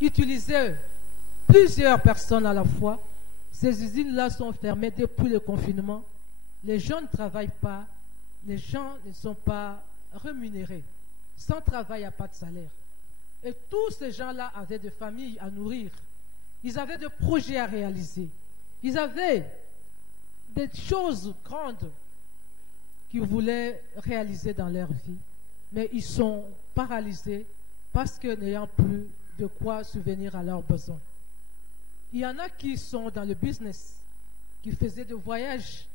utiliser plusieurs personnes à la fois. Ces usines-là sont fermées depuis le confinement. Les gens ne travaillent pas. Les gens ne sont pas rémunérés. Sans travail, il n'y a pas de salaire. Et tous ces gens-là avaient des familles à nourrir. Ils avaient des projets à réaliser. Ils avaient des choses grandes qu'ils voulaient réaliser dans leur vie. Mais ils sont paralysés parce que n'ayant plus de quoi subvenir à leurs besoins. Il y en a qui sont dans le business, qui faisaient des voyages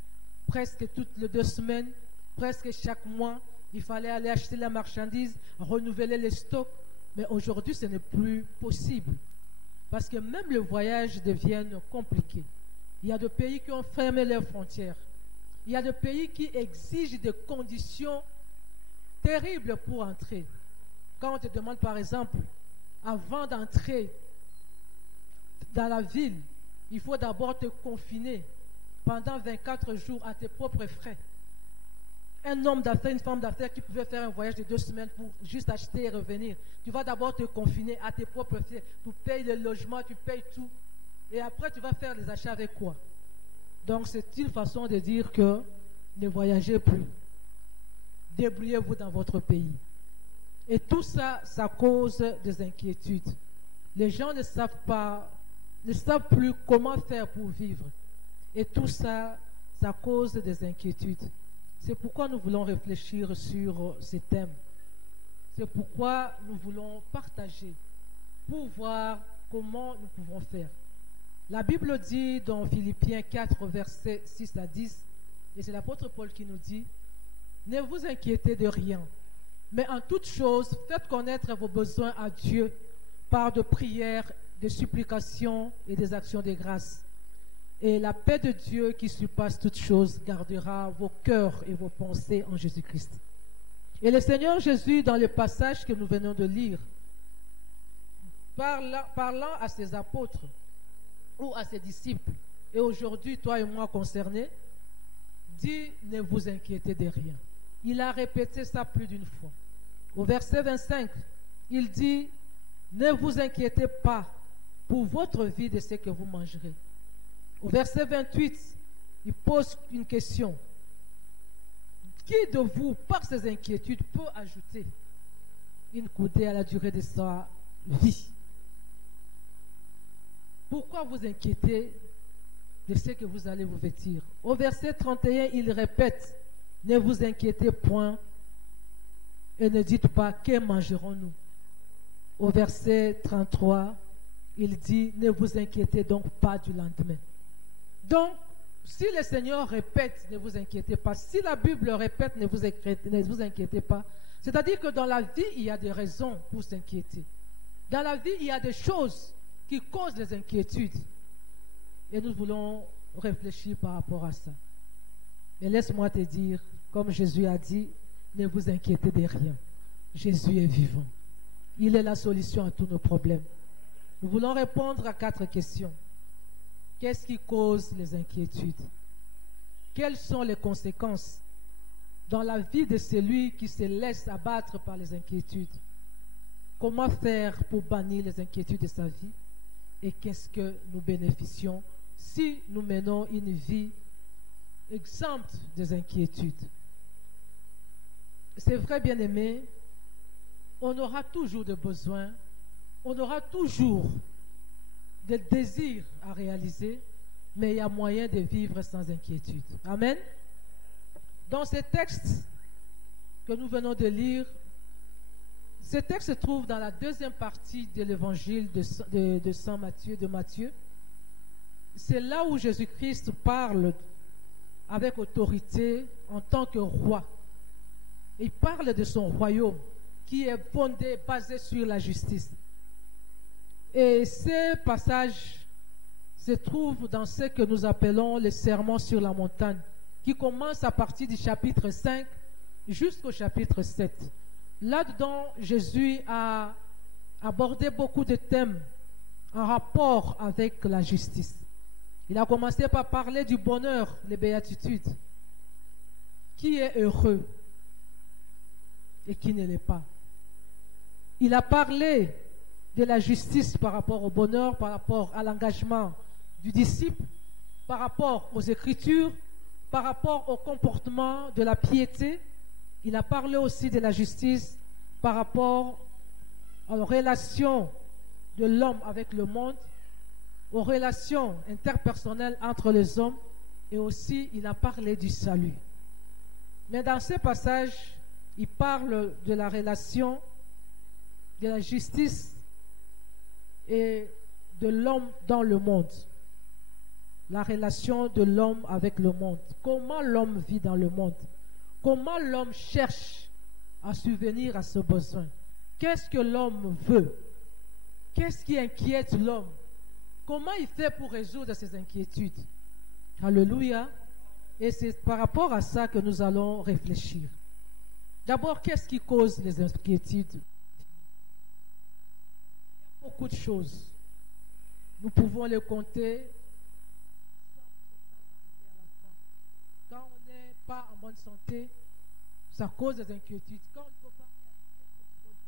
presque toutes les 2 semaines, presque chaque mois. Il fallait aller acheter la marchandise, renouveler les stocks. Mais aujourd'hui, ce n'est plus possible. Parce que même le voyage devient compliqué. Il y a des pays qui ont fermé leurs frontières. Il y a des pays qui exigent des conditions terribles pour entrer. Quand on te demande, par exemple, avant d'entrer dans la ville, il faut d'abord te confiner pendant 24 jours à tes propres frais. Un homme d'affaires, une femme d'affaires qui pouvait faire un voyage de 2 semaines pour juste acheter et revenir. Tu vas d'abord te confiner à tes propres frais. Tu payes le logement, tu payes tout. Et après, tu vas faire les achats avec quoi? Donc, c'est une façon de dire que ne voyagez plus. Débrouillez-vous dans votre pays. Et tout ça, ça cause des inquiétudes. Les gens ne savent pas, ne savent plus comment faire pour vivre. Et tout ça, ça cause des inquiétudes. C'est pourquoi nous voulons réfléchir sur ces thèmes. C'est pourquoi nous voulons partager pour voir comment nous pouvons faire. La Bible dit dans Philippiens 4, versets 6 à 10, et c'est l'apôtre Paul qui nous dit, « Ne vous inquiétez de rien, mais en toute chose, faites connaître vos besoins à Dieu par de prières, de supplications et des actions de grâce. Et la paix de Dieu qui surpasse toutes choses gardera vos cœurs et vos pensées en Jésus-Christ. » Et le Seigneur Jésus, dans le passage que nous venons de lire, parlant à ses apôtres ou à ses disciples, et aujourd'hui, toi et moi concernés, dit « Ne vous inquiétez de rien ». Il a répété ça plus d'une fois. Au verset 25, il dit « Ne vous inquiétez pas pour votre vie de ce que vous mangerez ». Au verset 28, il pose une question. Qui de vous, par ses inquiétudes, peut ajouter une coudée à la durée de sa vie? Pourquoi vous inquiétez de ce que vous allez vous vêtir? Au verset 31, il répète, ne vous inquiétez point et ne dites pas, que mangerons-nous? Au verset 33, il dit, ne vous inquiétez donc pas du lendemain. Donc, si le Seigneur répète, ne vous inquiétez pas, si la Bible répète, ne vous inquiétez pas, c'est-à-dire que dans la vie, il y a des raisons pour s'inquiéter. Dans la vie, il y a des choses qui causent des inquiétudes. Et nous voulons réfléchir par rapport à ça. Et laisse-moi te dire, comme Jésus a dit, ne vous inquiétez de rien. Jésus est vivant. Il est la solution à tous nos problèmes. Nous voulons répondre à 4 questions. Qu'est-ce qui cause les inquiétudes? Quelles sont les conséquences dans la vie de celui qui se laisse abattre par les inquiétudes? Comment faire pour bannir les inquiétudes de sa vie? Et qu'est-ce que nous bénéficions si nous menons une vie exempte des inquiétudes? C'est vrai, bien-aimé, on aura toujours des besoins, on aura toujours des désirs à réaliser, mais il y a moyen de vivre sans inquiétude. Amen. Dans ce texte que nous venons de lire, ce texte se trouve dans la 2e partie de l'évangile de Saint Matthieu, de Matthieu. C'est là où Jésus-Christ parle avec autorité en tant que roi. Il parle de son royaume qui est fondé, basé sur la justice. Et ce passage se trouve dans ce que nous appelons le sermon sur la montagne, qui commence à partir du chapitre 5 jusqu'au chapitre 7. Là-dedans, Jésus a abordé beaucoup de thèmes en rapport avec la justice. Il a commencé par parler du bonheur, les béatitudes. Qui est heureux et qui ne l'est pas? Il a parlé de la justice par rapport au bonheur, par rapport à l'engagement du disciple, par rapport aux Écritures, par rapport au comportement de la piété. Il a parlé aussi de la justice par rapport aux relations de l'homme avec le monde, aux relations interpersonnelles entre les hommes, et aussi il a parlé du salut. Mais dans ce passage, il parle de la relation, de la justice et de l'homme dans le monde. La relation de l'homme avec le monde. Comment l'homme vit dans le monde. Comment l'homme cherche à subvenir à ce besoin. Qu'est-ce que l'homme veut? Qu'est-ce qui inquiète l'homme? Comment il fait pour résoudre ces inquiétudes? Alléluia. Et c'est par rapport à ça que nous allons réfléchir. D'abord, qu'est-ce qui cause les inquiétudes? Il y a beaucoup de choses. Nous pouvons les compter. Quand on n'est pas en bonne santé, ça cause des inquiétudes. Quand on ne peut pas réaliser ses projets,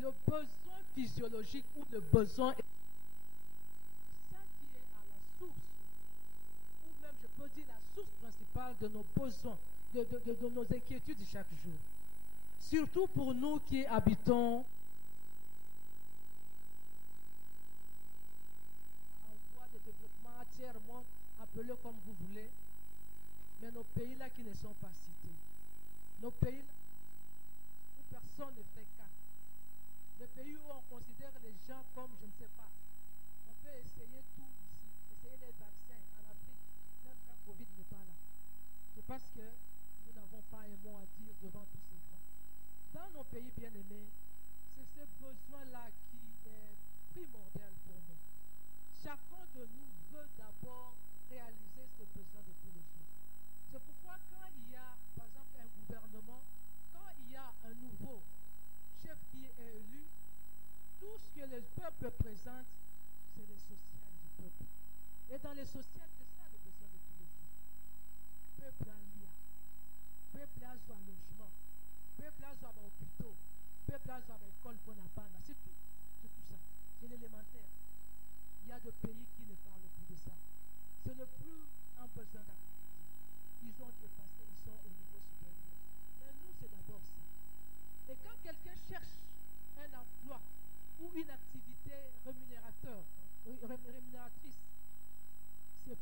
le besoin physiologique ou le besoin, ça qui est à la source, ou même je peux dire la source principale de nos besoins, de nos inquiétudes chaque jour. Surtout pour nous qui habitons en voie de développement, tiers-monde, appelez comme vous voulez, mais nos pays là qui ne sont pas cités, nos pays là où personne ne fait cas. Le pays où on considère les gens comme, je ne sais pas, on peut essayer tout ici, essayer les vaccins en Afrique, même quand Covid n'est pas là. C'est parce que nous n'avons pas un mot à dire devant tous ces grands. Dans nos pays bien-aimés, c'est ce besoin-là qui est primordial pour nous. Chacun de nous veut d'abord réaliser ce besoin de tous les jours. C'est pourquoi quand il y a, par exemple, un gouvernement, quand il y a un nouveau chef qui est élu, tout ce que le peuple présente, c'est le social du peuple. Et dans le social, c'est ça le besoin de tous les jours. Peuple a l'IA, peuple a un logement, peuple a un hôpital, peuple a une école qu'on n'a pas là. C'est tout ça. C'est l'élémentaire. Il y a des pays qui ne parlent plus de ça. C'est le plus un besoin d'activité. Ils ont dépassé, ils sont au niveau supérieur. Mais nous, c'est d'abord ça. Et quand quelqu'un cherche un emploi ou une activité rémunératrice, c'est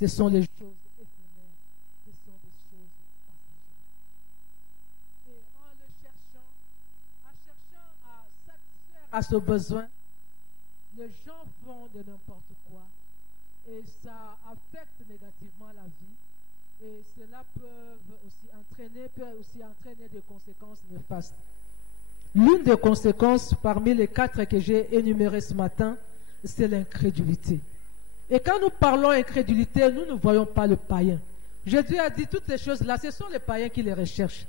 ce sont les choses éphémères, ce sont des choses passagères. Et en le cherchant, à satisfaire à ce besoin, les gens font de n'importe quoi et ça affecte négativement la vie. Et cela peut aussi entraîner des conséquences néfastes. L'une des conséquences parmi les 4 que j'ai énumérées ce matin, c'est l'incrédulité. Et quand nous parlons incrédulité, nous ne voyons pas le païen. Jésus a dit toutes ces choses-là, ce sont les païens qui les recherchent.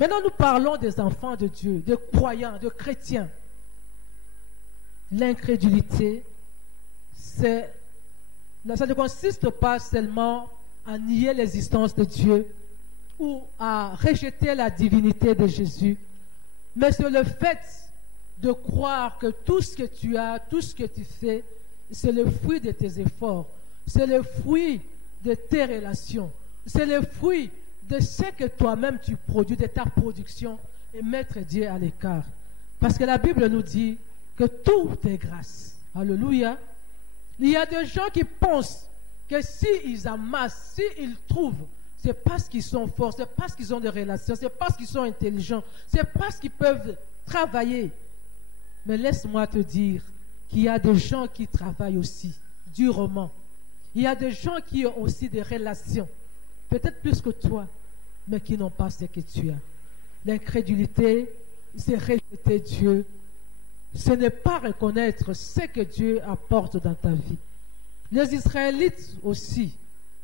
Maintenant, nous parlons des enfants de Dieu, des croyants, des chrétiens. L'incrédulité, ça ne consiste pas seulement à nier l'existence de Dieu ou à rejeter la divinité de Jésus, mais c'est le fait de croire que tout ce que tu as, tout ce que tu fais, c'est le fruit de tes efforts, c'est le fruit de tes relations, c'est le fruit de ce que toi-même tu produis, de ta production, et mettre Dieu à l'écart. Parce que la Bible nous dit que tout est grâce. Alléluia. Il y a des gens qui pensent que s'ils amassent, s'ils trouvent, c'est parce qu'ils sont forts, c'est parce qu'ils ont des relations, c'est parce qu'ils sont intelligents, c'est parce qu'ils peuvent travailler. Mais laisse-moi te dire qu'il y a des gens qui travaillent aussi durement. Il y a des gens qui ont aussi des relations, peut-être plus que toi, mais qui n'ont pas ce que tu as. L'incrédulité, c'est rejeter Dieu. Ce n'est pas reconnaître ce que Dieu apporte dans ta vie. Les Israélites aussi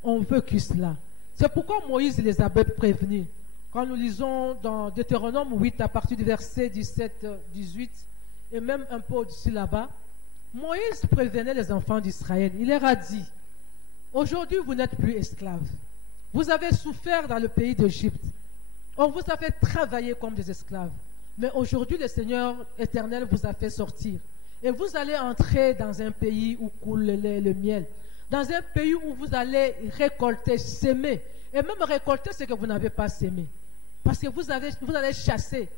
ont vécu cela. C'est pourquoi Moïse les avait prévenus. Quand nous lisons dans Deutéronome 8, à partir du verset 17-18, et même un peu au-dessus là-bas, Moïse prévenait les enfants d'Israël. Il leur a dit, aujourd'hui vous n'êtes plus esclaves. Vous avez souffert dans le pays d'Égypte. On vous a fait travailler comme des esclaves. Mais aujourd'hui, le Seigneur éternel vous a fait sortir. Et vous allez entrer dans un pays où coule le lait et le miel. Dans un pays où vous allez récolter, s'aimer. Et même récolter ce que vous n'avez pas sémé. Parce que vous allez chasser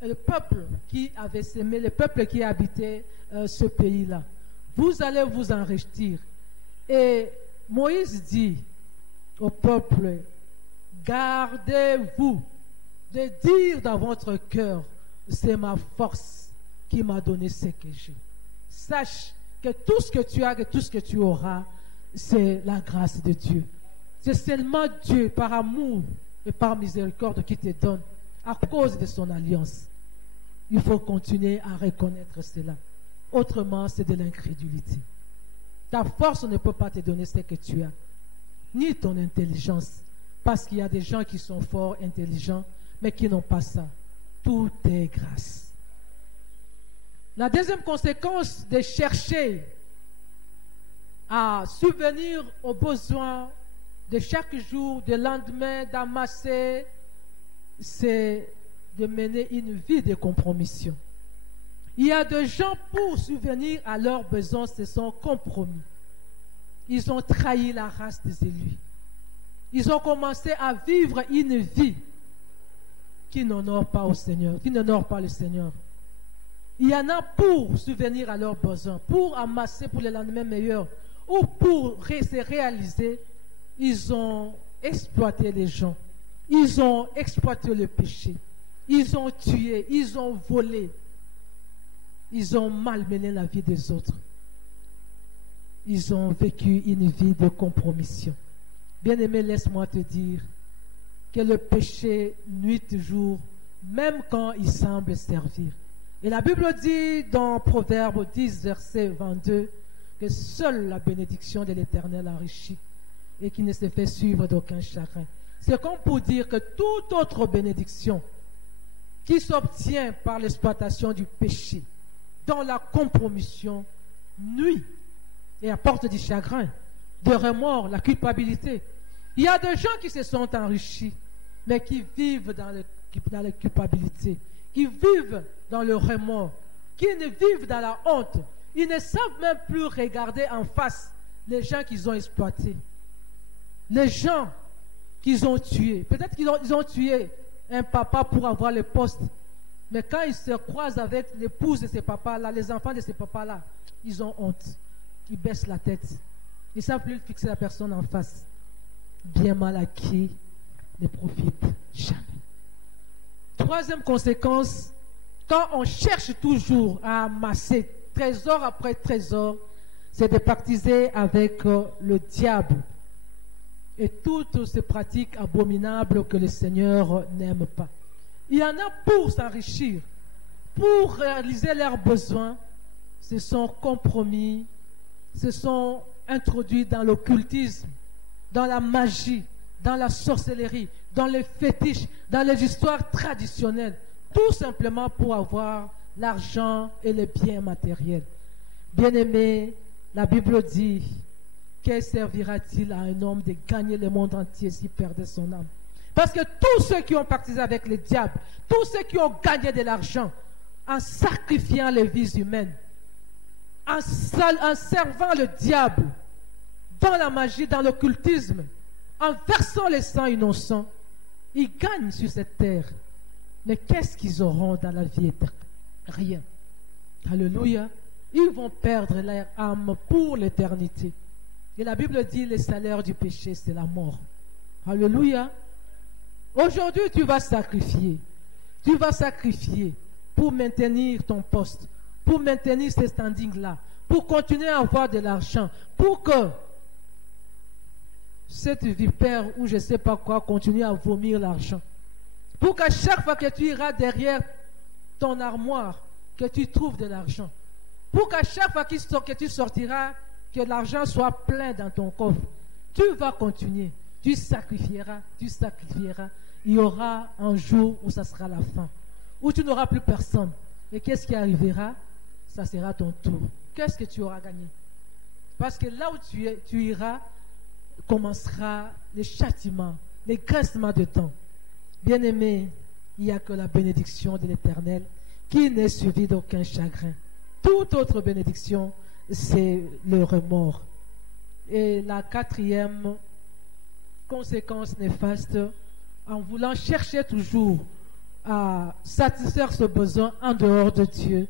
le peuple qui avait sémé, le peuple qui habitait ce pays-là. Vous allez vous enrichir. Et Moïse dit au peuple, gardez-vous de dire dans votre cœur, c'est ma force qui m'a donné ce que j'ai. Sache que tout ce que tu as, que tout ce que tu auras, c'est la grâce de Dieu. C'est seulement Dieu, par amour et par miséricorde, qui te donne à cause de son alliance. Il faut continuer à reconnaître cela. Autrement, c'est de l'incrédulité. Ta force ne peut pas te donner ce que tu as, ni ton intelligence, parce qu'il y a des gens qui sont forts, intelligents, mais qui n'ont pas ça. Tout est grâce. La deuxième conséquence de chercher à subvenir aux besoins de chaque jour, de lendemain, d'amasser, c'est de mener une vie de compromission. Il y a des gens, pour subvenir à leurs besoins, se sont compromis. Ils ont trahi la race des élus. Ils ont commencé à vivre une vie qui n'honore pas au Seigneur, qui n'honore pas le Seigneur. Il y en a pour subvenir à leurs besoins, pour amasser pour le lendemain meilleur, ou pour se réaliser, ils ont exploité les gens. Ils ont exploité le péché. Ils ont tué, ils ont volé. Ils ont malmené la vie des autres. Ils ont vécu une vie de compromission. Bien-aimé, laisse-moi te dire que le péché nuit toujours, même quand il semble servir. Et la Bible dit dans Proverbe 10, verset 22, que seule la bénédiction de l'Éternel enrichit et qui ne se fait suivre d'aucun chagrin. C'est comme pour dire que toute autre bénédiction qui s'obtient par l'exploitation du péché, dans la compromission, nuit et apporte du chagrin, de remords, la culpabilité. Il y a des gens qui se sont enrichis, mais qui vivent dans la culpabilité, qui vivent dans le remords, qui ne vivent dans la honte. Ils ne savent même plus regarder en face les gens qu'ils ont exploités, les gens qu'ils ont tués. Peut-être qu'ils ont tué un papa pour avoir le poste, mais quand ils se croisent avec l'épouse de ces papas-là, les enfants de ces papas-là, ils ont honte. Ils baissent la tête. Ils ne savent plus fixer la personne en face. Bien mal acquis ne profite jamais. Troisième conséquence, quand on cherche toujours à amasser trésor après trésor, c'est de pactiser avec le diable et toutes ces pratiques abominables que le Seigneur n'aime pas. Il y en a pour s'enrichir, pour réaliser leurs besoins, se sont compromis, se sont introduits dans l'occultisme, dans la magie, dans la sorcellerie, dans les fétiches, dans les histoires traditionnelles, tout simplement pour avoir l'argent et les biens matériels. Bien-aimés, la Bible dit, que servira-t-il à un homme de gagner le monde entier s'il perdait son âme? Parce que tous ceux qui ont participé avec le diable, tous ceux qui ont gagné de l'argent en sacrifiant les vies humaines, en servant le diable dans la magie, dans l'occultisme, en versant les sangs innocents, ils gagnent sur cette terre. Mais qu'est-ce qu'ils auront dans la vie éternelle? Rien. Alléluia. Ils vont perdre leur âme pour l'éternité. Et la Bible dit, le salaire du péché, c'est la mort. Alléluia. Aujourd'hui, tu vas sacrifier. Tu vas sacrifier pour maintenir ton poste, pour maintenir ce standing-là, pour continuer à avoir de l'argent, pour que cette vipère ou je ne sais pas quoi continue à vomir l'argent. Pour qu'à chaque fois que tu iras derrière ton armoire, que tu trouves de l'argent. Pour qu'à chaque fois que tu sortiras, que l'argent soit plein dans ton coffre. Tu vas continuer. Tu sacrifieras, tu sacrifieras. Il y aura un jour où ça sera la fin. Où tu n'auras plus personne. Et qu'est-ce qui arrivera? Ça sera ton tour. Qu'est-ce que tu auras gagné? Parce que là où tu iras, commencera les châtiments, les graissements de temps. Bien-aimé, il n'y a que la bénédiction de l'Éternel qui n'est suivie d'aucun chagrin. Toute autre bénédiction, c'est le remords. Et la quatrième conséquence néfaste, en voulant chercher toujours à satisfaire ce besoin en dehors de Dieu,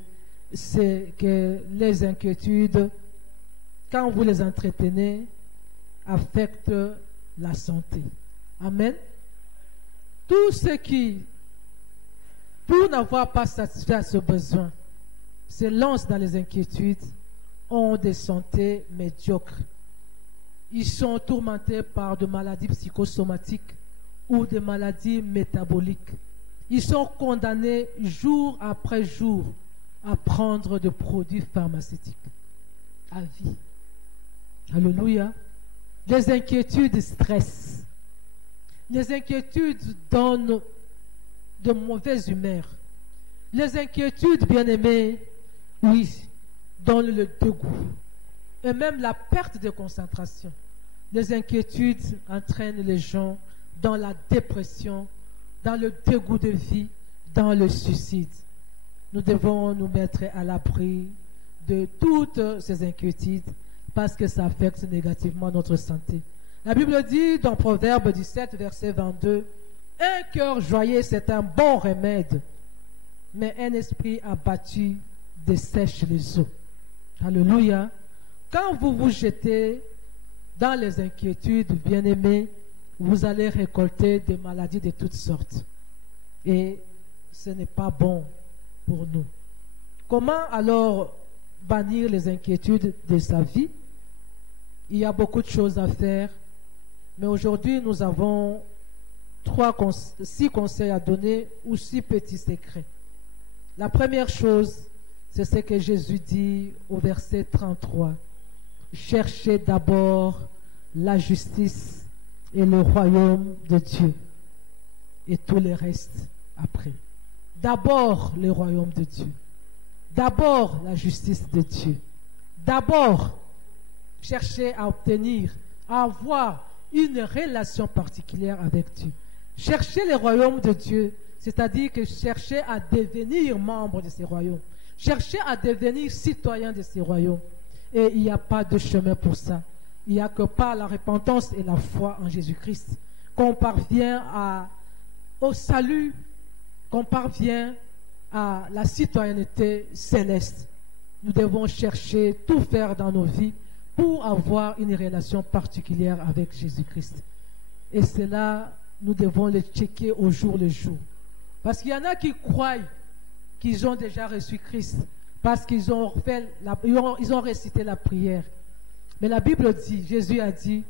c'est que les inquiétudes, quand vous les entretenez, affectent la santé. Amen. Tout ce qui, pour n'avoir pas satisfait à ce besoin, se lancent dans les inquiétudes, ont des santé médiocres. Ils sont tourmentés par des maladies psychosomatiques ou des maladies métaboliques. Ils sont condamnés jour après jour à prendre des produits pharmaceutiques à vie. Alléluia. Les inquiétudes stressent. Les inquiétudes donnent de mauvaises humeurs. Les inquiétudes, bien-aimés, oui, donnent le dégoût et même la perte de concentration. Les inquiétudes entraînent les gens dans la dépression, dans le dégoût de vie, dans le suicide. Nous devons nous mettre à l'abri de toutes ces inquiétudes parce que ça affecte négativement notre santé. La Bible dit dans Proverbe 17, verset 22, « Un cœur joyeux, c'est un bon remède, mais un esprit abattu dessèche les eaux. » Alléluia. Quand vous vous jetez dans les inquiétudes, bien-aimés, vous allez récolter des maladies de toutes sortes. Et ce n'est pas bon pour nous. Comment alors bannir les inquiétudes de sa vie? Il y a beaucoup de choses à faire, mais aujourd'hui nous avons 6 conseils à donner ou 6 petits secrets. La première chose, c'est ce que Jésus dit au verset 33. Cherchez d'abord la justice et le royaume de Dieu et tout le reste après. D'abord le royaume de Dieu. D'abord la justice de Dieu. D'abord cherchez à obtenir, à avoir une relation particulière avec Dieu. Cherchez le royaume de Dieu, c'est-à-dire que cherchez à devenir membre de ce royaume. Cherchez à devenir citoyen de ce royaume. Et il n'y a pas de chemin pour ça. Il n'y a que par la repentance et la foi en Jésus-Christ qu'on parvient au salut, qu'on parvient à la citoyenneté céleste. Nous devons chercher, tout faire dans nos vies pour avoir une relation particulière avec Jésus-Christ. Et cela, nous devons le checker au jour le jour. Parce qu'il y en a qui croient qu'ils ont déjà reçu Christ, parce qu'ils ont récité la prière. Mais la Bible dit, Jésus a dit,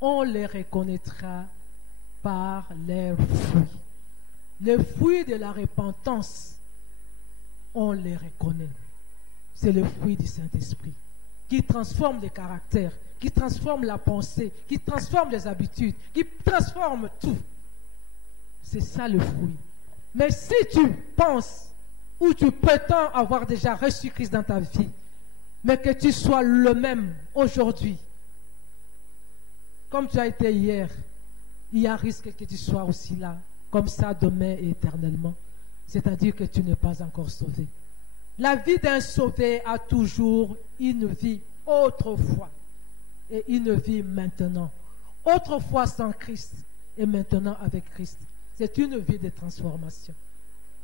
on les reconnaîtra par leurs fruits. Les fruits de la repentance, on les reconnaît. C'est le fruit du Saint-Esprit qui transforme les caractères, qui transforme la pensée, qui transforme les habitudes, qui transforme tout. C'est ça le fruit. Mais si tu penses ou tu prétends avoir déjà reçu Christ dans ta vie, mais que tu sois le même aujourd'hui, comme tu as été hier, il y a risque que tu sois aussi là, comme ça demain et éternellement. C'est-à-dire que tu n'es pas encore sauvé. La vie d'un sauvé a toujours une vie autrefois et une vie maintenant. Autrefois sans Christ et maintenant avec Christ. C'est une vie de transformation.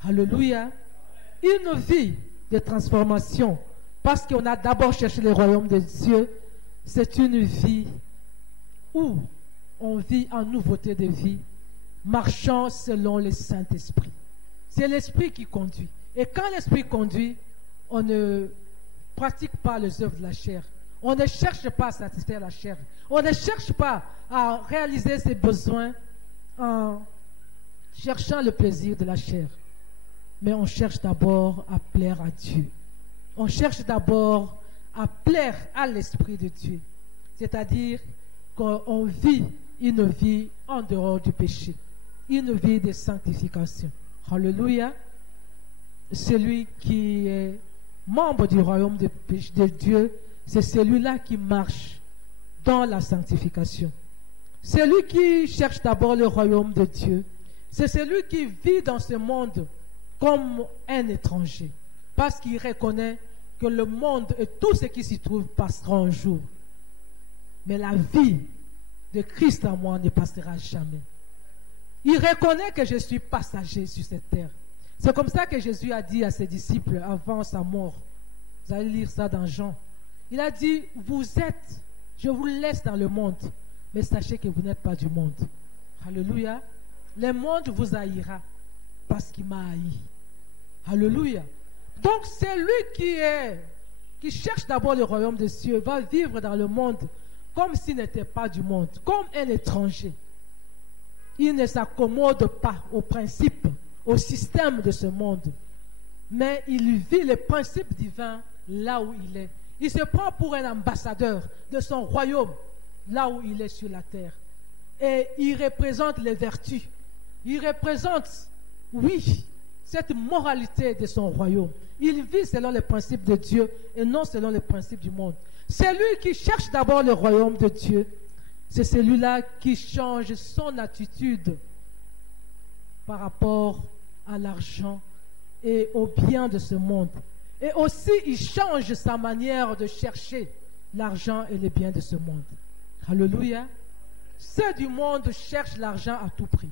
Alléluia. Une vie de transformation. Parce qu'on a d'abord cherché le royaume de Dieu. C'est une vie où on vit en nouveauté de vie, marchant selon le Saint-Esprit. C'est l'Esprit qui conduit. Et quand l'Esprit conduit, on ne pratique pas les œuvres de la chair. On ne cherche pas à satisfaire la chair. On ne cherche pas à réaliser ses besoins en cherchant le plaisir de la chair. Mais on cherche d'abord à plaire à Dieu. On cherche d'abord à plaire à l'Esprit de Dieu. C'est-à-dire qu'on vit une vie en dehors du péché. Une vie de sanctification. Alléluia. Celui qui est membre du royaume de Dieu, c'est celui-là qui marche dans la sanctification. Celui qui cherche d'abord le royaume de Dieu, c'est celui qui vit dans ce monde comme un étranger, parce qu'il reconnaît que le monde et tout ce qui s'y trouve passera un jour. Mais la vie de Christ en moi ne passera jamais. Il reconnaît que je suis passager sur cette terre. C'est comme ça que Jésus a dit à ses disciples avant sa mort. Vous allez lire ça dans Jean. Il a dit, je vous laisse dans le monde, mais sachez que vous n'êtes pas du monde. Alléluia. Le monde vous haïra parce qu'il m'a haï. Alléluia. Donc celui qui cherche d'abord le royaume des cieux va vivre dans le monde comme s'il n'était pas du monde, comme un étranger. Il ne s'accommode pas aux principes, au système de ce monde, mais il vit les principes divins là où il est. Il se prend pour un ambassadeur de son royaume là où il est sur la terre. Et il représente les vertus. Il représente, oui, cette moralité de son royaume. Il vit selon les principes de Dieu et non selon les principes du monde. Celui qui cherche d'abord le royaume de Dieu, c'est celui-là qui change son attitude par rapport à l'argent et aux biens de ce monde. Et aussi, il change sa manière de chercher l'argent et les biens de ce monde. Alléluia. Ceux du monde cherchent l'argent à tout prix.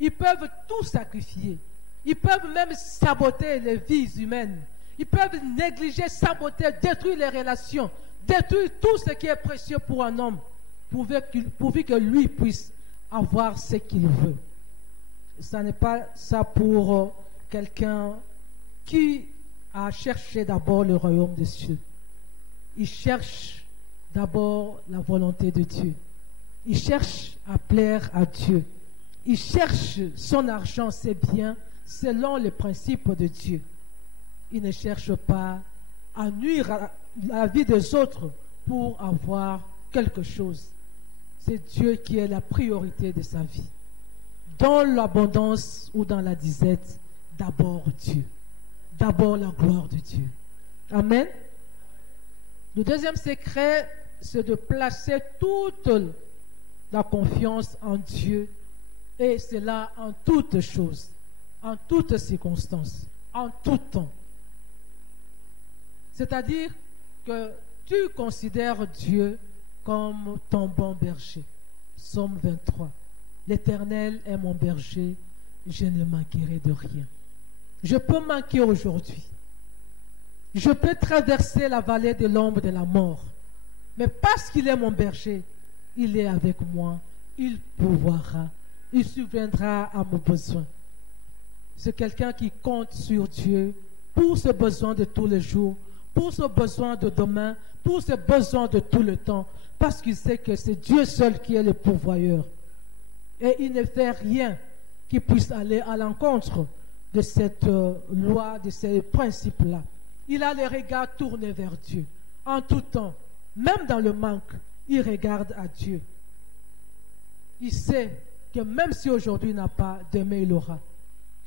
Ils peuvent tout sacrifier. Ils peuvent même saboter les vies humaines. Ils peuvent négliger, saboter, détruire les relations, détruire tout ce qui est précieux pour un homme, pourvu que lui puisse avoir ce qu'il veut. Ce n'est pas ça pour quelqu'un qui a cherché d'abord le royaume des cieux. Il cherche d'abord la volonté de Dieu. Il cherche à plaire à Dieu. Il cherche son argent, ses biens, selon les principes de Dieu. Il ne cherche pas à nuire à la vie des autres pour avoir quelque chose. C'est Dieu qui est la priorité de sa vie. Dans l'abondance ou dans la disette, d'abord Dieu. D'abord la gloire de Dieu. Amen. Le deuxième secret, c'est de placer toute la confiance en Dieu, et cela en toutes choses, en toutes circonstances, en tout temps. C'est-à-dire que tu considères Dieu comme ton bon berger. Psaume 23. L'Éternel est mon berger, je ne manquerai de rien. Je peux manquer aujourd'hui. Je peux traverser la vallée de l'ombre de la mort. Mais parce qu'il est mon berger, il est avec moi, il pourvoira, il subviendra à mon besoin. C'est quelqu'un qui compte sur Dieu pour ses besoins de tous les jours, pour ses besoins de demain, pour ses besoins de tout le temps, parce qu'il sait que c'est Dieu seul qui est le pourvoyeur. Et il ne fait rien qui puisse aller à l'encontre de cette loi, de ces principes-là. Il a les regards tournés vers Dieu. En tout temps, même dans le manque, il regarde à Dieu. Il sait que même si aujourd'hui il n'a pas, demain il aura.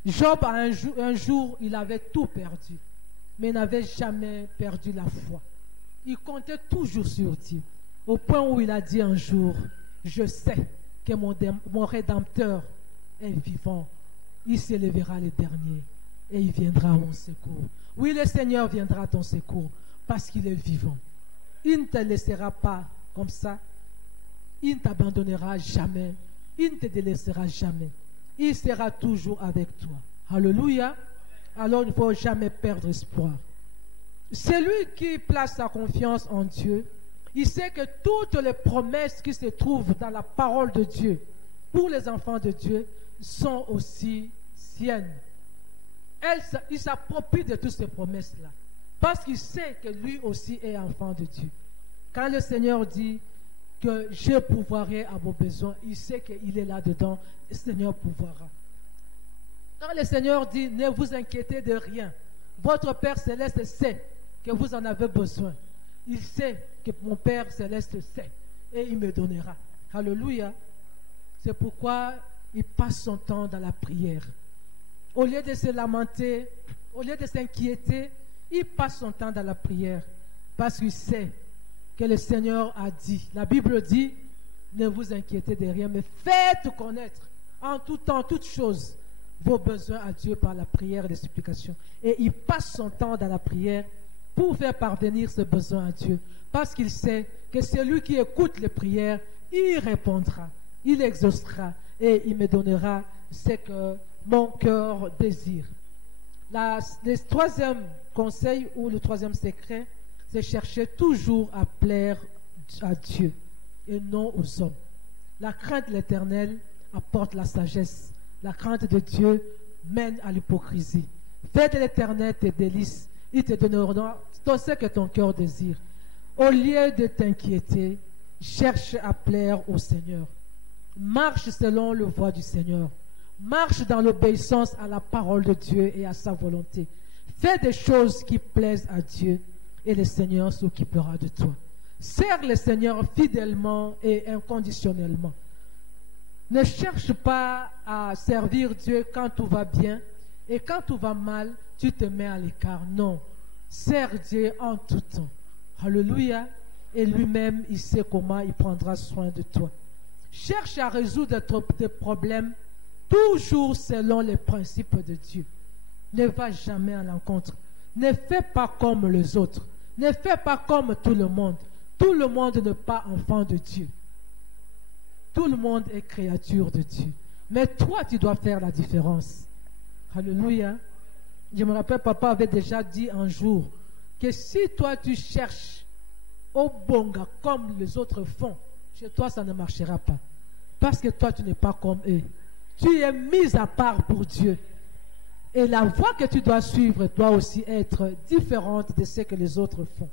Job, un jour, il avait tout perdu, mais il n'avait jamais perdu la foi. Il comptait toujours sur Dieu, au point où il a dit un jour, je sais que mon Rédempteur est vivant. Il s'élèvera le dernier et il viendra à mon secours. Oui, le Seigneur viendra à ton secours parce qu'il est vivant. Il ne te laissera pas comme ça. Il ne t'abandonnera jamais. Il ne te délaissera jamais. Il sera toujours avec toi. Alléluia. Alors il ne faut jamais perdre espoir. Celui qui place sa confiance en Dieu, il sait que toutes les promesses qui se trouvent dans la parole de Dieu pour les enfants de Dieu sont aussi siennes. Il s'approprie de toutes ces promesses-là parce qu'il sait que lui aussi est enfant de Dieu. Quand le Seigneur dit que je pourvoirai à vos besoins, il sait qu'il est là-dedans, le Seigneur pourvoira. Quand le Seigneur dit ne vous inquiétez de rien, votre Père Céleste sait que vous en avez besoin. Il sait que mon Père Céleste sait et il me donnera. Alléluia. C'est pourquoi il passe son temps dans la prière. Au lieu de se lamenter, au lieu de s'inquiéter, il passe son temps dans la prière parce qu'il sait que le Seigneur a dit. La Bible dit, ne vous inquiétez de rien, mais faites connaître en tout temps, toutes choses, vos besoins à Dieu par la prière et les supplications. Et il passe son temps dans la prière pour faire parvenir ses besoins à Dieu. Parce qu'il sait que celui qui écoute les prières, il répondra, il exaucera et il me donnera ce que mon cœur désire. Le troisième conseil ou le troisième secret, c'est chercher toujours à plaire à Dieu et non aux hommes. La crainte de l'Éternel apporte la sagesse. La crainte de Dieu mène à l'hypocrisie. Fais de l'Éternel tes délices, il te donnera tout ce que ton cœur désire. Au lieu de t'inquiéter, cherche à plaire au Seigneur. Marche selon le voie du Seigneur. Marche dans l'obéissance à la parole de Dieu et à sa volonté. Fais des choses qui plaisent à Dieu et le Seigneur s'occupera de toi. Sers le Seigneur fidèlement et inconditionnellement. Ne cherche pas à servir Dieu quand tout va bien et quand tout va mal, tu te mets à l'écart. Non, sers Dieu en tout temps. Alléluia. Et lui-même, il sait comment il prendra soin de toi. Cherche à résoudre tes problèmes toujours selon les principes de Dieu. Ne va jamais à l'encontre. Ne fais pas comme les autres. Ne fais pas comme tout le monde. Tout le monde n'est pas enfant de Dieu. Tout le monde est créature de Dieu. Mais toi, tu dois faire la différence. Alléluia. Je me rappelle, papa avait déjà dit un jour que si toi, tu cherches au bonga comme les autres font, chez toi, ça ne marchera pas. Parce que toi, tu n'es pas comme eux. Tu es mis à part pour Dieu. Et la voie que tu dois suivre doit aussi être différente de ce que les autres font.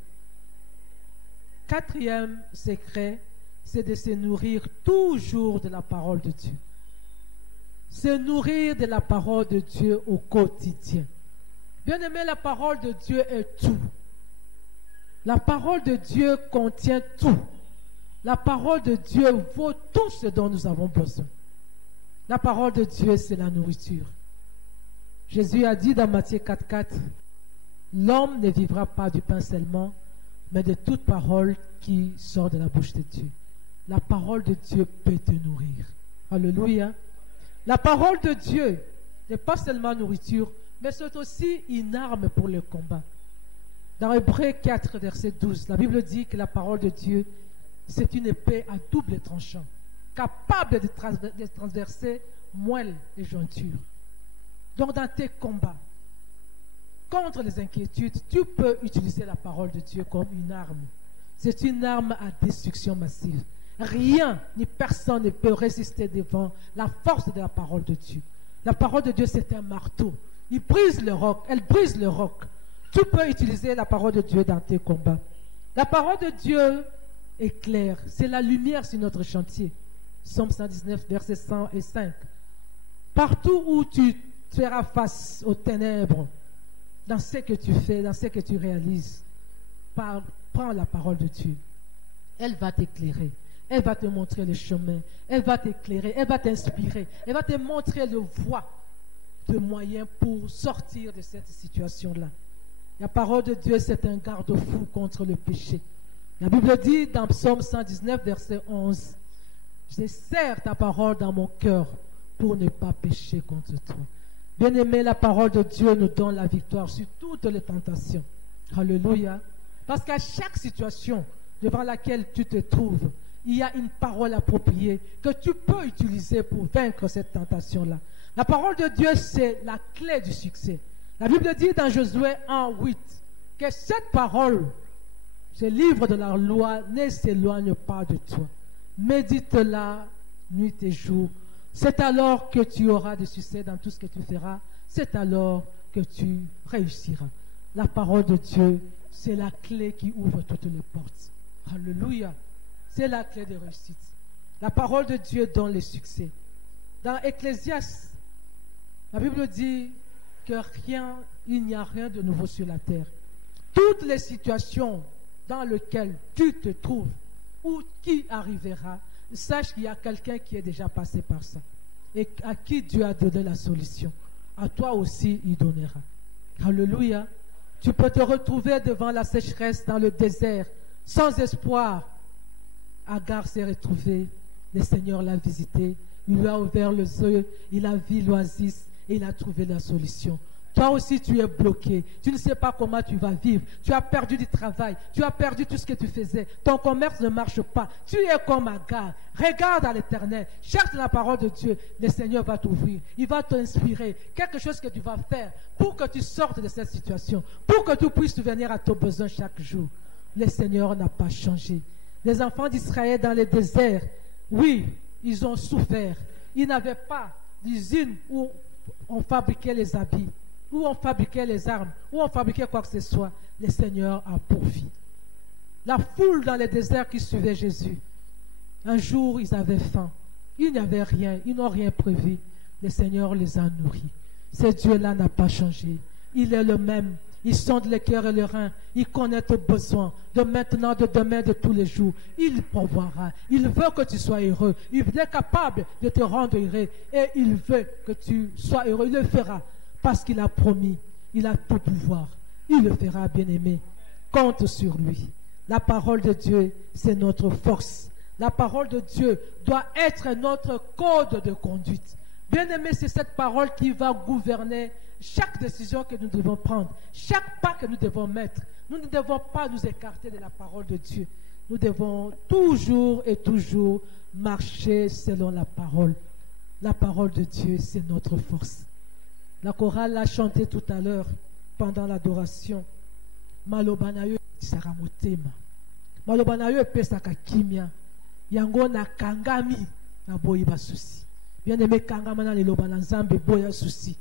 Quatrième secret, c'est de se nourrir toujours de la parole de Dieu. Se nourrir de la parole de Dieu au quotidien. Bien-aimé, la parole de Dieu est tout. La parole de Dieu contient tout. La parole de Dieu vaut tout ce dont nous avons besoin. La parole de Dieu, c'est la nourriture. Jésus a dit dans Matthieu 4,4, l'homme ne vivra pas du pain seulement, mais de toute parole qui sort de la bouche de Dieu. La parole de Dieu peut te nourrir. Alléluia. La parole de Dieu n'est pas seulement nourriture, mais c'est aussi une arme pour le combat. Dans Hébreux 4, verset 12, la Bible dit que la parole de Dieu, c'est une épée à double tranchant, capable de transverser moelle et jointure. Donc dans tes combats, contre les inquiétudes, tu peux utiliser la parole de Dieu comme une arme. C'est une arme à destruction massive. Rien ni personne ne peut résister devant la force de la parole de Dieu. La parole de Dieu, c'est un marteau. Il brise le roc, elle brise le roc. Tu peux utiliser la parole de Dieu dans tes combats. La parole de Dieu est claire. C'est la lumière sur notre chantier. Psaume 119, versets 105. Partout où tu feras face aux ténèbres, dans ce que tu fais, dans ce que tu réalises, prends la parole de Dieu. Elle va t'éclairer. Elle va te montrer le chemin. Elle va t'éclairer. Elle va t'inspirer. Elle va te montrer le voie, de moyens pour sortir de cette situation-là. La parole de Dieu, c'est un garde-fou contre le péché. La Bible dit dans Psaume 119, verset 11, « Je serre ta parole dans mon cœur pour ne pas pécher contre toi. » Bien-aimé, la parole de Dieu nous donne la victoire sur toutes les tentations. Alléluia. Parce qu'à chaque situation devant laquelle tu te trouves, il y a une parole appropriée que tu peux utiliser pour vaincre cette tentation-là. La parole de Dieu, c'est la clé du succès. La Bible dit dans Josué 1:8 que cette parole, ce livre de la loi, ne s'éloigne pas de toi. Médite-la nuit et jour. C'est alors que tu auras du succès dans tout ce que tu feras. C'est alors que tu réussiras. La parole de Dieu, c'est la clé qui ouvre toutes les portes. Alléluia. C'est la clé de réussite. La parole de Dieu donne le succès. Dans Ecclésiaste, la Bible dit que il n'y a rien de nouveau sur la terre. Toutes les situations dans lesquelles tu te trouves ou qui arrivera, sache qu'il y a quelqu'un qui est déjà passé par ça et à qui Dieu a donné la solution. À toi aussi, il donnera. Alléluia. Tu peux te retrouver devant la sécheresse dans le désert, sans espoir. Agar s'est retrouvé, le Seigneur l'a visité, il lui a ouvert les yeux, il a vu l'oasis et il a trouvé la solution. Toi aussi, tu es bloqué. Tu ne sais pas comment tu vas vivre. Tu as perdu du travail. Tu as perdu tout ce que tu faisais. Ton commerce ne marche pas. Tu es comme Agar. Regarde à l'Éternel. Cherche la parole de Dieu. Le Seigneur va t'ouvrir. Il va t'inspirer. Quelque chose que tu vas faire pour que tu sortes de cette situation. Pour que tu puisses venir à ton besoin chaque jour. Le Seigneur n'a pas changé. Les enfants d'Israël dans le désert, oui, ils ont souffert. Ils n'avaient pas d'usine où on fabriquait les habits, où on fabriquait les armes, où on fabriquait quoi que ce soit. Le Seigneur a pourvu. La foule dans le désert qui suivait Jésus, un jour ils avaient faim. Il n'y avait rien, ils n'ont rien prévu. Le Seigneur les a nourris. Ce Dieu-là n'a pas changé. Il est le même. Il sonde les cœurs et les reins. Il connaît tes besoins de maintenant, de demain, de tous les jours. Il pourvoira. Il veut que tu sois heureux. Il est capable de te rendre heureux. Et il veut que tu sois heureux. Il le fera parce qu'il a promis. Il a tout pouvoir. Il le fera, bien-aimé. Compte sur lui. La parole de Dieu, c'est notre force. La parole de Dieu doit être notre code de conduite. Bien-aimé, c'est cette parole qui va gouverner chaque décision que nous devons prendre, chaque pas que nous devons mettre. Nous ne devons pas nous écarter de la parole de Dieu. Nous devons toujours et toujours marcher selon la parole. La parole de Dieu, c'est notre force. La chorale l'a chanté tout à l'heure pendant l'adoration. Malobanayo saramotema. Malobanayo pesaka kimia. Yango na kangami na boyi basusi. Bien-aimé, kangama na liloba na nzambe boya susi.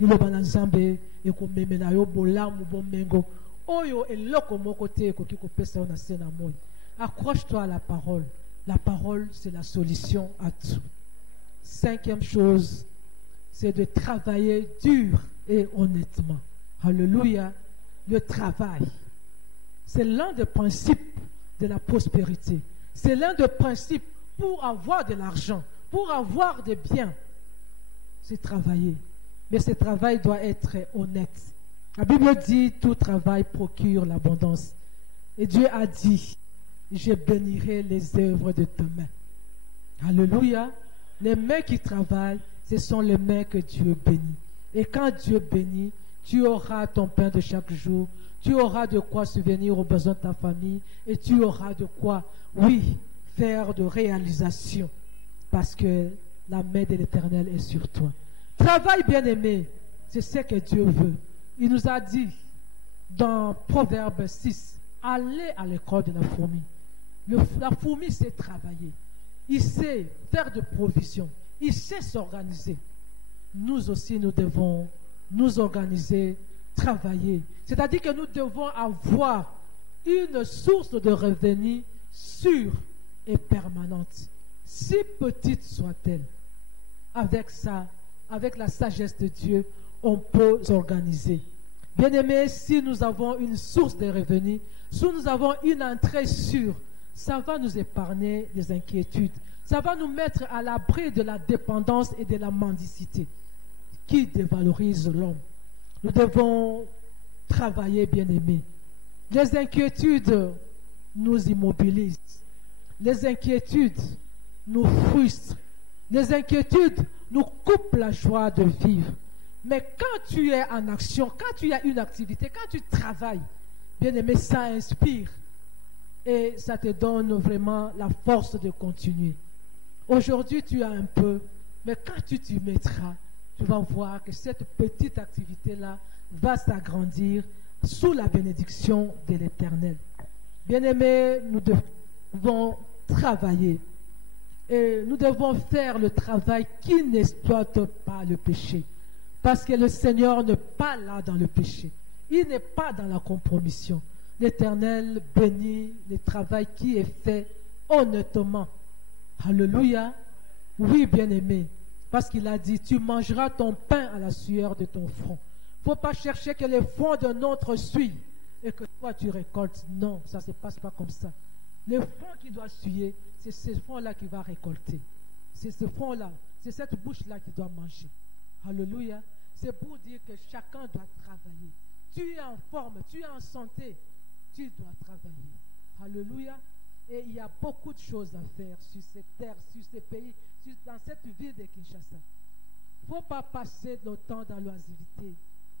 Liloba na nzambe ekomeme na yo bolamu bomengo. Oyo eloko moko te ekoki kopesa yo na se na moi. Accroche-toi à la parole. La parole, c'est la solution à tout. Cinquième chose, c'est de travailler dur et honnêtement. Alléluia. Le travail, c'est l'un des principes de la prospérité. C'est l'un des principes pour avoir de l'argent, pour avoir des biens. C'est travailler. Mais ce travail doit être honnête. La Bible dit, tout travail procure l'abondance. Et Dieu a dit, je bénirai les œuvres de tes mains. Alléluia. Les mains qui travaillent, ce sont les mains que Dieu bénit. Et quand Dieu bénit, tu auras ton pain de chaque jour. Tu auras de quoi subvenir aux besoins de ta famille. Et tu auras de quoi, oui, faire de réalisation. Parce que la main de l'Éternel est sur toi. Travail, bien-aimé, c'est ce que Dieu veut. Il nous a dit dans Proverbe 6, allez à l'école de la fourmi. La fourmi sait travailler. Il sait faire de provisions. Il sait s'organiser. Nous aussi, nous devons nous organiser, travailler. C'est-à-dire que nous devons avoir une source de revenus sûre et permanente, si petite soit-elle. Avec ça, avec la sagesse de Dieu, on peut s'organiser. Bien-aimés, si nous avons une source de revenus, si nous avons une entrée sûre, ça va nous épargner des inquiétudes. Ça va nous mettre à l'abri de la dépendance et de la mendicité qui dévalorise l'homme. Nous devons travailler, bien-aimés. Les inquiétudes nous immobilisent. Les inquiétudes nous frustrent. Les inquiétudes nous coupent la joie de vivre. Mais quand tu es en action, quand tu as une activité, quand tu travailles, bien-aimé, ça inspire. Et ça te donne vraiment la force de continuer. Aujourd'hui, tu as un peu, mais quand tu t'y mettras, tu vas voir que cette petite activité-là va s'agrandir sous la bénédiction de l'Éternel. Bien-aimés, nous devons travailler. Et nous devons faire le travail qui n'exploite pas le péché. Parce que le Seigneur n'est pas là dans le péché. Il n'est pas dans la compromission. L'Éternel bénit le travail qui est fait honnêtement. Alléluia. Oui, bien-aimé. Parce qu'il a dit, tu mangeras ton pain à la sueur de ton front. Il ne faut pas chercher que les fonds d'un autre suivent et que toi tu récoltes. Non, ça ne se passe pas comme ça. Le fond qui doit suyer, c'est ce fond-là qui va récolter. C'est ce fond-là, c'est cette bouche-là qui doit manger. Alléluia. C'est pour dire que chacun doit travailler. Tu es en forme, tu es en santé, tu dois travailler. Alléluia. Et il y a beaucoup de choses à faire sur cette terre, sur ces pays, dans cette ville de Kinshasa. Il ne faut pas passer le temps dans l'oisiveté.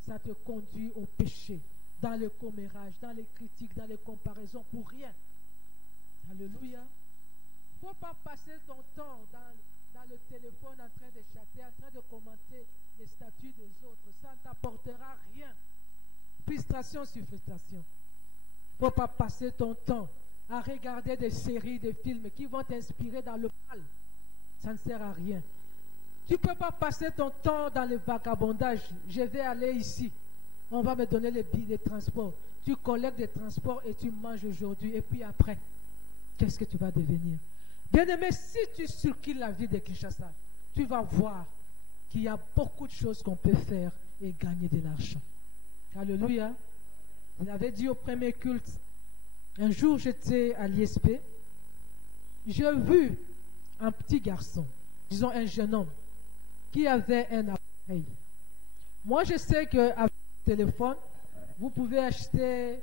Ça te conduit au péché, dans le commérage, dans les critiques, dans les comparaisons, pour rien. Alléluia. Il ne faut pas passer ton temps dans le téléphone en train de chatter, en train de commenter les statuts des autres. Ça ne t'apportera rien. Frustration sur frustration. Il ne faut pas passer ton temps à regarder des séries, des films qui vont t'inspirer dans le mal. Ça ne sert à rien. Tu ne peux pas passer ton temps dans le vagabondage. Je vais aller ici. On va me donner les billets de transport. Tu collectes des transports et tu manges aujourd'hui. Et puis après, qu'est-ce que tu vas devenir? Bien-aimé, si tu circules la vie de Kinshasa, tu vas voir qu'il y a beaucoup de choses qu'on peut faire et gagner de l'argent. Alléluia. Vous l'avez dit au premier culte. Un jour, j'étais à l'ISP. J'ai vu un petit garçon, disons un jeune homme, qui avait un appareil. Moi, je sais qu'avec le téléphone, vous pouvez acheter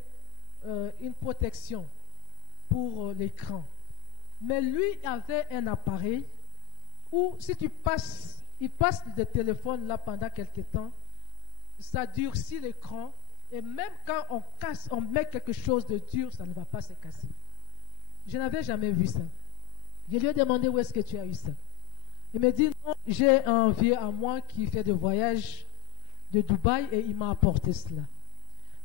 une protection pour l'écran. Mais lui avait un appareil où, si tu passes, il passe le téléphone là pendant quelques temps, ça durcit l'écran. Et même quand on met quelque chose de dur, ça ne va pas se casser. Je n'avais jamais vu ça. Je lui ai demandé où est-ce que tu as eu ça. Il me dit, non, j'ai un vieux à moi qui fait des voyages de Dubaï et il m'a apporté cela.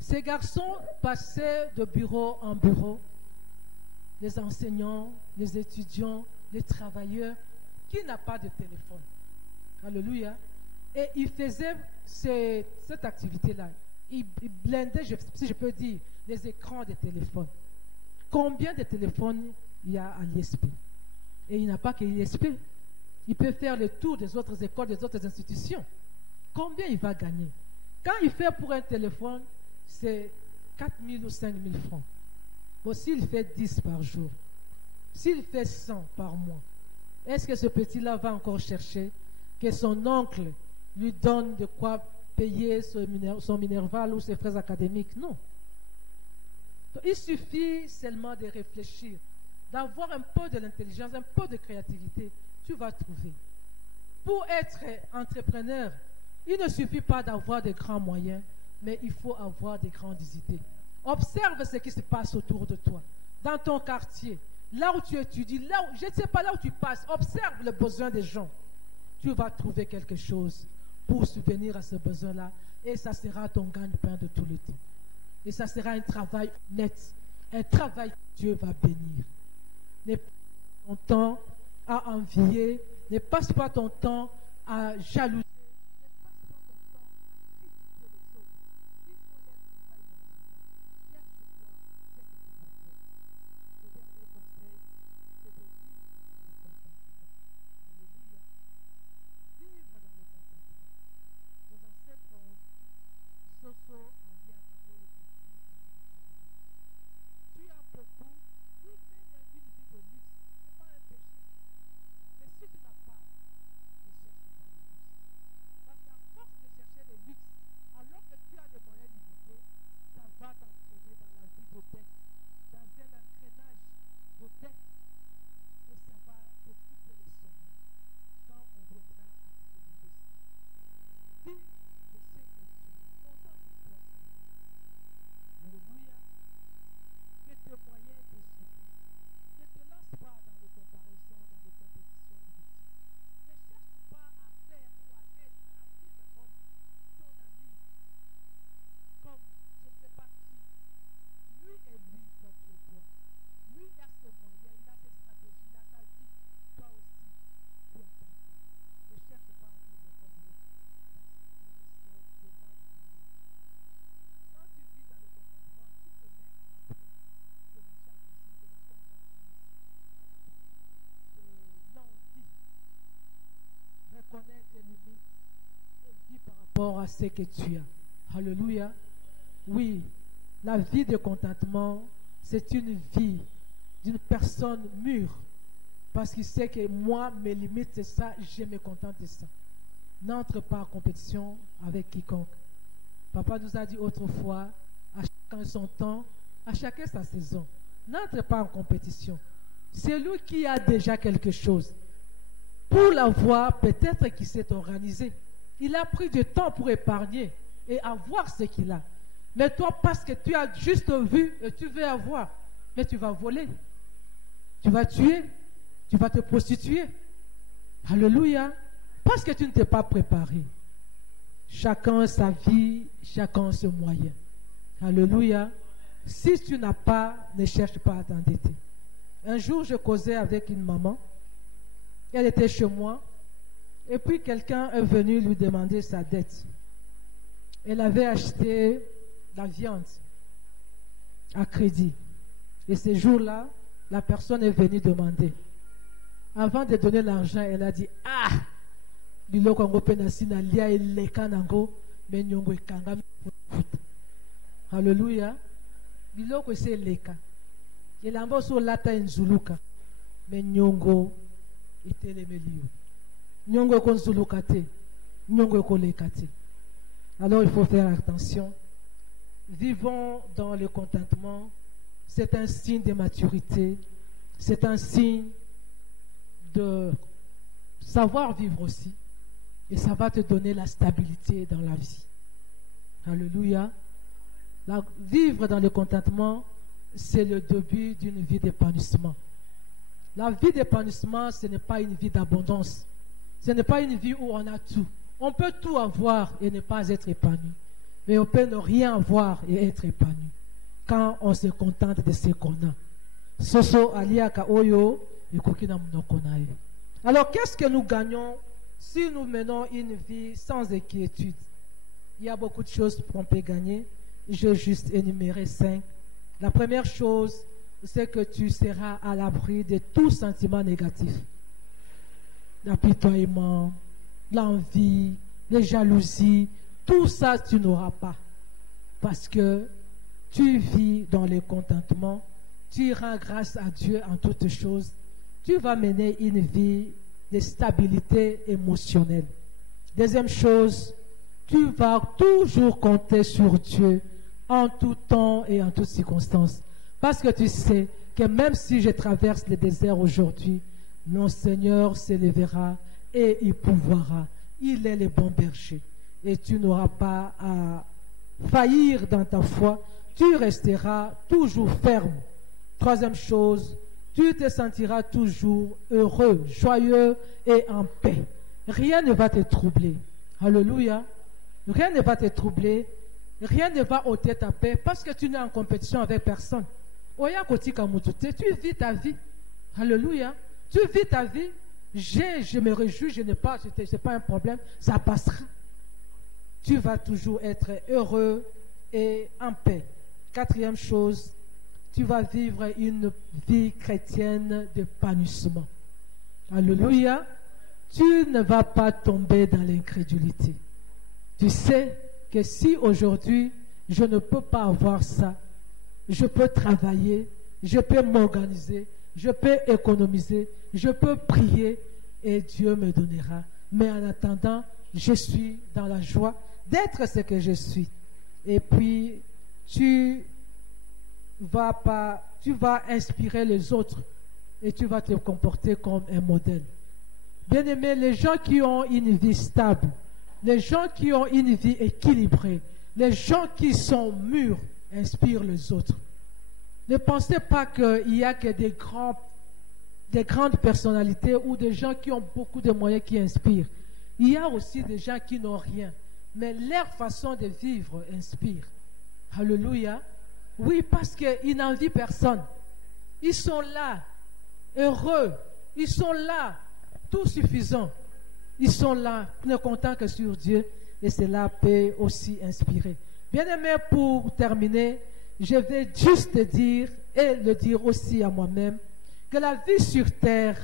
Ces garçons passaient de bureau en bureau, les enseignants, les étudiants, les travailleurs, qui n'ont pas de téléphone. Alléluia. Et ils faisaient cette activité-là. Ils blindaient, si je peux dire, les écrans des téléphones. Combien de téléphones il y a à l'ISP? Et il n'y a pas que l'ISP. Il peut faire le tour des autres écoles, des autres institutions. Combien il va gagner? Quand il fait pour un téléphone, c'est 4 000 ou 5 000 francs. Bon, s'il fait 10 par jour, s'il fait 100 par mois, est-ce que ce petit-là va encore chercher que son oncle lui donne de quoi payer son minerval ou ses frais académiques? Non. Donc, il suffit seulement de réfléchir, d'avoir un peu de l'intelligence, un peu de créativité, tu vas trouver. Pour être entrepreneur, il ne suffit pas d'avoir de grands moyens, mais il faut avoir de grandes idées. Observe ce qui se passe autour de toi, dans ton quartier, là où tu étudies, là où, je ne sais pas, là où tu passes. Observe les besoins des gens. Tu vas trouver quelque chose pour subvenir à ce besoin-là, et ça sera ton gagne-pain de tout le temps. Et ça sera un travail net. un travail que Dieu va bénir. Ne passe pas ton temps à envier, ne passe pas ton temps à jalouser, ne passe pas ton temps à critiquer les autres. Il faut les travailler normalement. Cherche-toi ce que tu peux faire. Le dernier conseil, c'est de vivre dans le contentement. Alléluia. Vivre dans le contentement. Nos ancêtres ont dit, Soso alia kabolo kofi. Tu as beaucoup, oui, même une vie de luxe, ce n'est pas un péché. Mais si tu n'as pas, ne cherche pas le luxe. Parce qu'à force de chercher le luxe, alors que tu as des moyens limités, ça va t'entraîner dans la vie de dette, dans un engrenage de dette, et ça va te couper le sommeil quand on viendra à te demander ça. Dis, je sais que tu es content de toi, Seigneur. Alléluia. Que tes moyens te suffisent. Ne te lance pas dans les comparaisons, dans les compétitions inutiles. Ne cherche pas à faire ou à être, à vivre comme ton ami, comme je ne sais pas qui. Lui et lui, toi tu es toi. Lui il a ses moyens, il a ses stratégies, il a sa vie. Toi aussi, tu as ta vie. Ne cherche pas à vivre comme l'autre, parce que tu risques de mal vivre. Quand tu vis dans le contentement, tu te mets à l'abri de la jalousie, de la convoitise, à l'abri de l'envie. Reconnais tes limites et vis par rapport à ce que tu as. Alléluia. Oui, la vie de contentement, c'est une vie d'une personne mûre. Parce qu'il sait que moi, mes limites, c'est ça, je me contente de ça. N'entre pas en compétition avec quiconque. Papa nous a dit autrefois, à chacun son temps, à chacun sa saison. N'entre pas en compétition. C'est lui qui a déjà quelque chose. Pour l'avoir, peut-être qu'il s'est organisé. Il a pris du temps pour épargner et avoir ce qu'il a. Mais toi, parce que tu as juste vu et tu veux avoir, mais tu vas voler. Tu vas tuer. Tu vas te prostituer. Alléluia. Parce que tu ne t'es pas préparé. Chacun sa vie, chacun ses moyens. Alléluia. Si tu n'as pas, ne cherche pas à t'endetter. Un jour, je causais avec une maman. Elle était chez moi. Et puis, quelqu'un est venu lui demander sa dette. Elle avait acheté de la viande à crédit. Et ce jour-là, la personne est venue demander. Avant de donner l'argent, elle a dit, ah, biloko ngo penasi na lia eleka nango me nyongo ekanga. Alléluia. Biloko ese eleka. Elamba so lata enzuluka. Me nyongo etelemeli yo. Nyongo ekonzuluka te. Nyongo ekoleka te. Alors il faut faire attention. Vivons dans le contentement. C'est un signe de maturité. C'est un signe de savoir vivre aussi. Et ça va te donner la stabilité dans la vie. Alléluia. Vivre dans le contentement, c'est le début d'une vie d'épanouissement. La vie d'épanouissement, ce n'est pas une vie d'abondance. Ce n'est pas une vie où on a tout. On peut tout avoir et ne pas être épanoui. Mais on peut ne rien avoir et être épanoui. Quand on se contente de ce qu'on a. Soso aliaka oyo, ikokina mnokonae. Alors, qu'est-ce que nous gagnons si nous menons une vie sans inquiétude? Il y a beaucoup de choses qu'on peut gagner. Je vais juste énumérer 5. La première chose, c'est que tu seras à l'abri de tout sentiment négatif. L'apitoiement, l'envie, les jalousies, tout ça, tu n'auras pas. Parce que tu vis dans le contentement, tu rends grâce à Dieu en toutes choses. Tu vas mener une vie de stabilité émotionnelle. Deuxième chose, tu vas toujours compter sur Dieu en tout temps et en toutes circonstances. Parce que tu sais que même si je traverse le désert aujourd'hui, mon Seigneur s'élèvera et il pourvoira. Il est le bon berger. Et tu n'auras pas à faillir dans ta foi. Tu resteras toujours ferme. Troisième chose, tu te sentiras toujours heureux, joyeux et en paix. Rien ne va te troubler. Alléluia. Rien ne va te troubler. Rien ne va ôter ta paix parce que tu n'es en compétition avec personne. Oya kotika mutute, tu vis ta vie. Alléluia. Tu vis ta vie. Je me réjouis, je n'ai pas, c'est pas un problème, ça passera. Tu vas toujours être heureux et en paix. Quatrième chose, tu vas vivre une vie chrétienne d'épanouissement. Alléluia. Tu ne vas pas tomber dans l'incrédulité. Tu sais que si aujourd'hui je ne peux pas avoir ça, je peux travailler, je peux m'organiser, je peux économiser, je peux prier et Dieu me donnera. Mais en attendant, je suis dans la joie d'être ce que je suis. Et puis, tu vas inspirer les autres et tu vas te comporter comme un modèle. Bien-aimés, les gens qui ont une vie stable, les gens qui ont une vie équilibrée, les gens qui sont mûrs inspirent les autres. Ne pensez pas qu'il y a que des grandes personnalités ou des gens qui ont beaucoup de moyens qui inspirent. Il y a aussi des gens qui n'ont rien, mais leur façon de vivre inspire. Alléluia. Oui, parce qu'ils n'envient personne. Ils sont là, heureux. Ils sont là, tout suffisants. Ils sont là, ne comptant que sur Dieu. Et cela peut aussi inspirer. Bien-aimé, pour terminer, je vais juste dire, et le dire aussi à moi-même, que la vie sur terre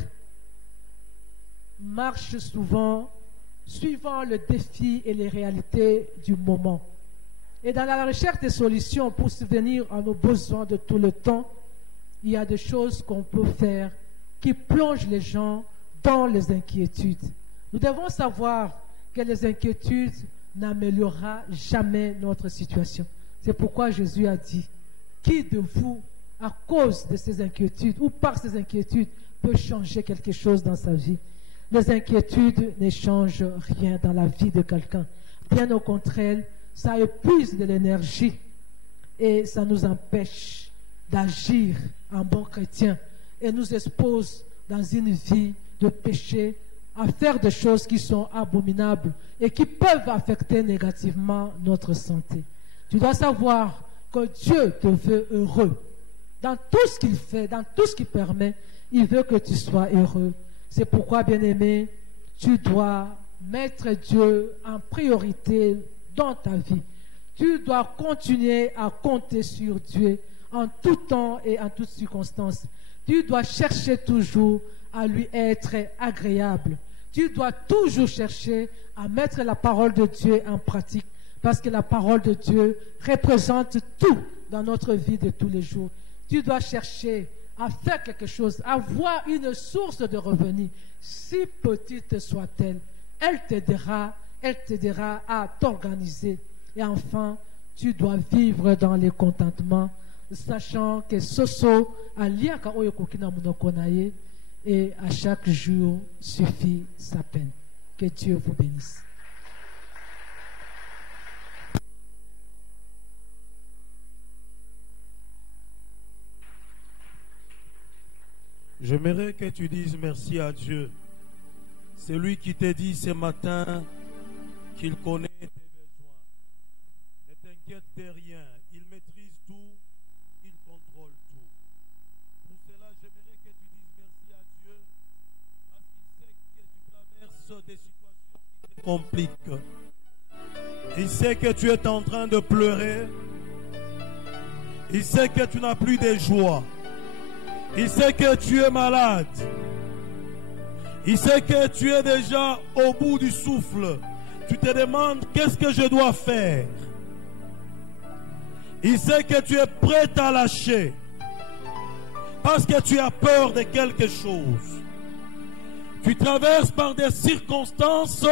marche souvent suivant le défi et les réalités du moment. Et dans la recherche des solutions pour subvenir à nos besoins de tout le temps, il y a des choses qu'on peut faire qui plongent les gens dans les inquiétudes. Nous devons savoir que les inquiétudes n'amélioreront jamais notre situation. C'est pourquoi Jésus a dit, qui de vous, à cause de ces inquiétudes ou par ces inquiétudes, peut changer quelque chose dans sa vie? Les inquiétudes ne changent rien dans la vie de quelqu'un. Bien au contraire, ça épuise de l'énergie et ça nous empêche d'agir en bon chrétien et nous expose dans une vie de péché à faire des choses qui sont abominables et qui peuvent affecter négativement notre santé. Tu dois savoir que Dieu te veut heureux. Dans tout ce qu'il fait, dans tout ce qu'il permet, il veut que tu sois heureux. C'est pourquoi, bien-aimé, tu dois mettre Dieu en priorité dans ta vie. Tu dois continuer à compter sur Dieu en tout temps et en toutes circonstances. Tu dois chercher toujours à lui être agréable. Tu dois toujours chercher à mettre la parole de Dieu en pratique parce que la parole de Dieu représente tout dans notre vie de tous les jours. Tu dois chercher à faire quelque chose, à avoir une source de revenus, si petite soit-elle. Elle t'aidera à t'organiser. Et enfin, tu dois vivre dans le contentement, sachant que Soso, Aliaka Oyokokina Munokonaye, et à chaque jour suffit sa peine. Que Dieu vous bénisse. J'aimerais que tu dises merci à Dieu. C'est lui qui t'a dit ce matin qu'il connaît tes besoins. Ne t'inquiète de rien. Il maîtrise tout. Il contrôle tout. Pour cela, j'aimerais que tu dises merci à Dieu parce qu'il sait que tu traverses des situations qui te compliquent. Il sait que tu es en train de pleurer. Il sait que tu n'as plus de joie. Il sait que tu es malade. Il sait que tu es déjà au bout du souffle. Tu te demandes qu'est-ce que je dois faire. Il sait que tu es prêt à lâcher parce que tu as peur de quelque chose. Tu traverses par des circonstances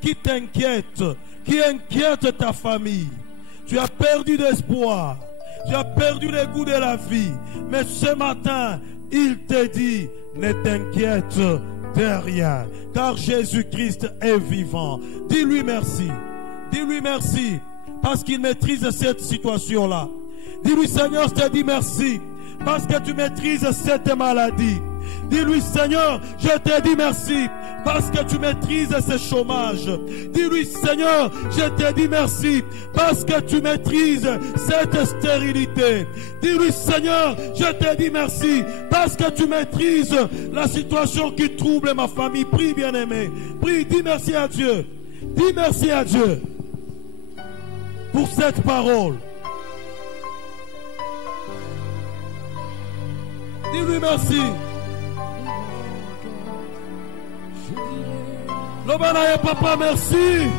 qui t'inquiètent, qui inquiètent ta famille. Tu as perdu d'espoir. Tu as perdu le goût de la vie. Mais ce matin, il te dit, ne t'inquiète de rien. Car Jésus-Christ est vivant. Dis-lui merci. Dis-lui merci. Parce qu'il maîtrise cette situation-là. Dis-lui, Seigneur, je te dis merci. Parce que tu maîtrises cette maladie. Dis-lui, Seigneur, je te dis merci. parce que tu maîtrises ce chômage. Dis-lui, Seigneur, je te dis merci parce que tu maîtrises cette stérilité. Dis-lui, Seigneur, je te dis merci parce que tu maîtrises la situation qui trouble ma famille. Prie, bien-aimé. Prie, dis merci à Dieu. Dis merci à Dieu pour cette parole. Dis-lui merci. Lobanaye papa, merci.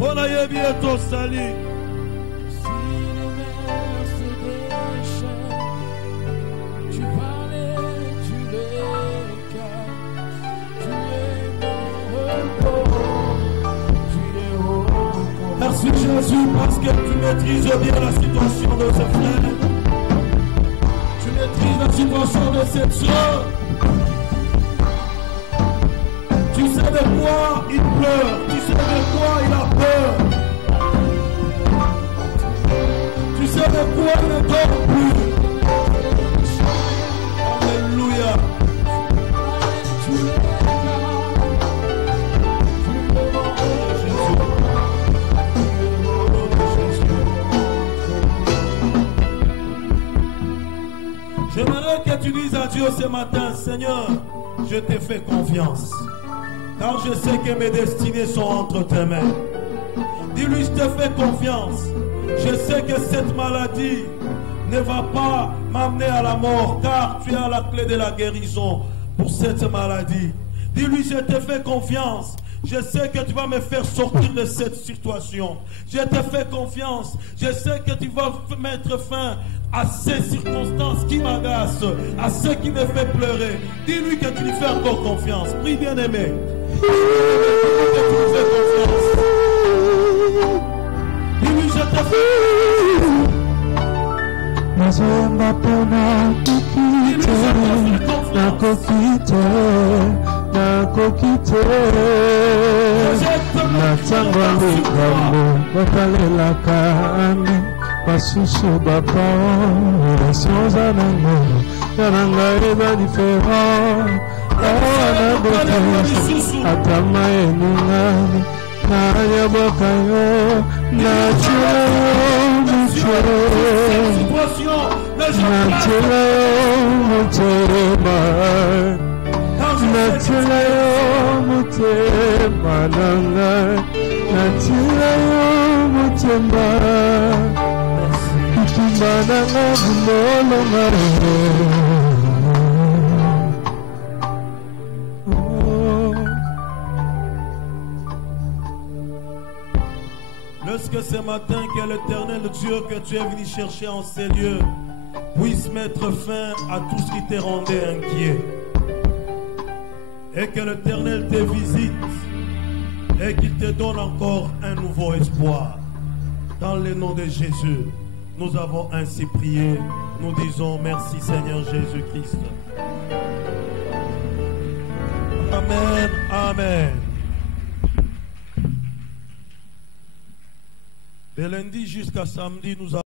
Onaye bientôt sali. Merci Jésus parce que tu maîtrises bien la situation de ce frère. Tu maîtrises la situation de cette soeur. Tu sais de quoi il pleure. Tu sais de quoi il a peur. Tu sais de quoi il ne dort plus. Alléluia. J'aimerais que tu dises à Dieu ce matin, Seigneur, je te fais confiance. Car je sais que mes destinées sont entre tes mains. Dis-lui, je te fais confiance. Je sais que cette maladie ne va pas m'amener à la mort, car tu as la clé de la guérison pour cette maladie. Dis-lui, je te fais confiance. Je sais que tu vas me faire sortir de cette situation. Je te fais confiance. Je sais que tu vas mettre fin à ces circonstances qui m'agacent, à ce qui me fait pleurer. Dis-lui que tu lui fais encore confiance. Prie, bien-aimé. Que tu lui fais confiance. Dis-lui, je te fais confiance. Nakokite natangwa likambo bakalelaka ami basusu bapao relationza nango yananga eza diferent awana botesa atama enungani nayabaka yo natila yo mutero natila yo muterema natila yo mutema nanga natila yo mutema itumba nanga bulolo ngare. Lorsque ce matin que l'Éternel Dieu que tu es venu chercher en ces lieux puisse mettre fin à tout ce qui te rendait inquiet. Et que l'Éternel te visite et qu'il te donne encore un nouveau espoir. Dans le nom de Jésus, nous avons ainsi prié. Nous disons merci Seigneur Jésus-Christ. Amen, amen. De lundi jusqu'à samedi, nous avons